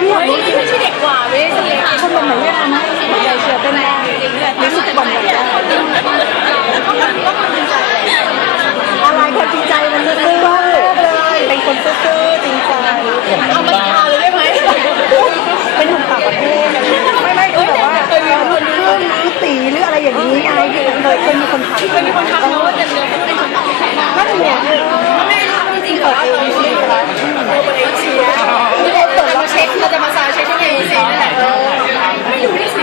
เรียกเฮ้ยนี่ไม่ใช่เด็กกว่าเว้ยสิคนแบบไหนเรียกนะนะหัวใจเชียร์เต้นได้รู้สึกวันไหนได้อะไรคนจริงใจมันซื่อๆเลยเป็นคนซื่อๆจริงใจเอามาทาเลยได้ไหมเป็นหนุ่มต่างประเทศไม่ไม่คือแบบว่าเคยมีคนเรื่องหรือตีหรืออะไรอย่างนี้ไงเคยเคยมีคนถามเคยมีคนถามเขาว่าจะเลือกเป็นคนต่างประเทศนั่นเนี่ย ไม่จริงๆเหรอเรา เชียร์แล้ว เชียร์เราจะมาเช็คเราจะมาซาวเช็คที่ไงสินั่นแหละไม่รู้ที่สิ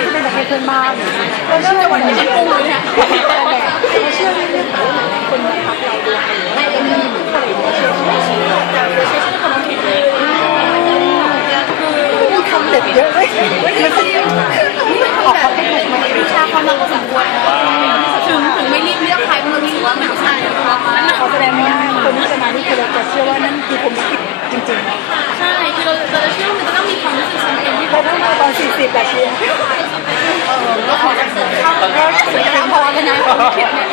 เป็นประเทศเพื่อนบ้านเราเริ่มจะวันนี้ที่กุ้งเลยเนี่ยแต่เราเชื่อเรื่องคนมาทักเราด้วยทำเด็ดเยอะเลยออกมาเป็นบุกมาวิชาความรักก็สมควรถึงถึงไม่รีบเลือกใครเพราะเรารู้สึกว่ามันใช่เพราะมันเขาแสดงว่าคนที่จะมาที่คือเราจะเชื่อว่านั่นคือผมลิขิตจริงๆ มาตอน40แบบนี้ก็ขอจะเข้าก็เสียน้ำพอกันนะคิดเนี่ย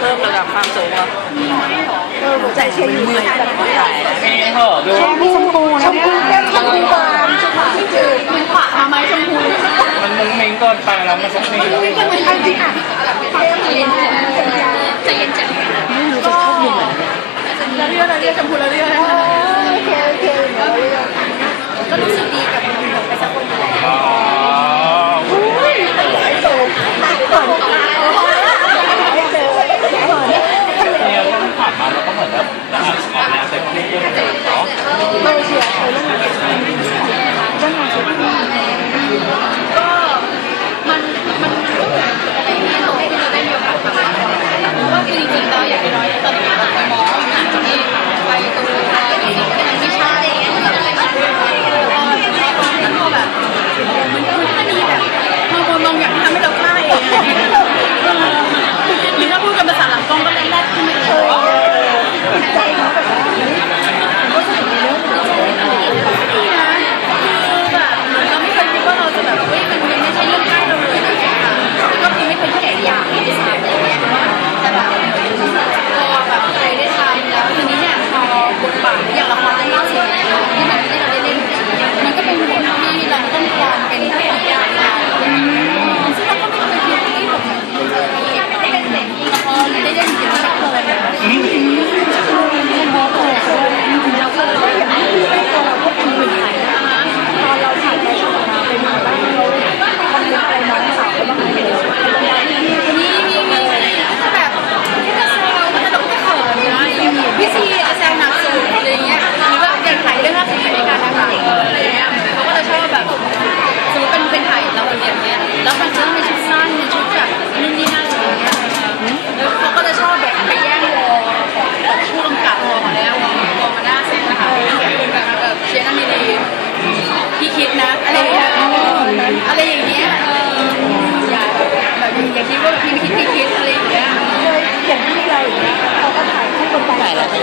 เพิ่มระดับความสูงอะเออหัวใจเชียร์อยู่แบบมีเหรอดูชมพูชมพูชมพูแก้มชมพูบานชมพูที่จืดมันขวามาไหมชมพูมันมุ้งมิ้งเกินไปแล้วมันสักนิดมันเป็นจริงอะใจเย็นใจเย็นใจเย็นใจเย็นก็เราเรียกเราเรียกชมพูเราเรียกนะ 不摆了。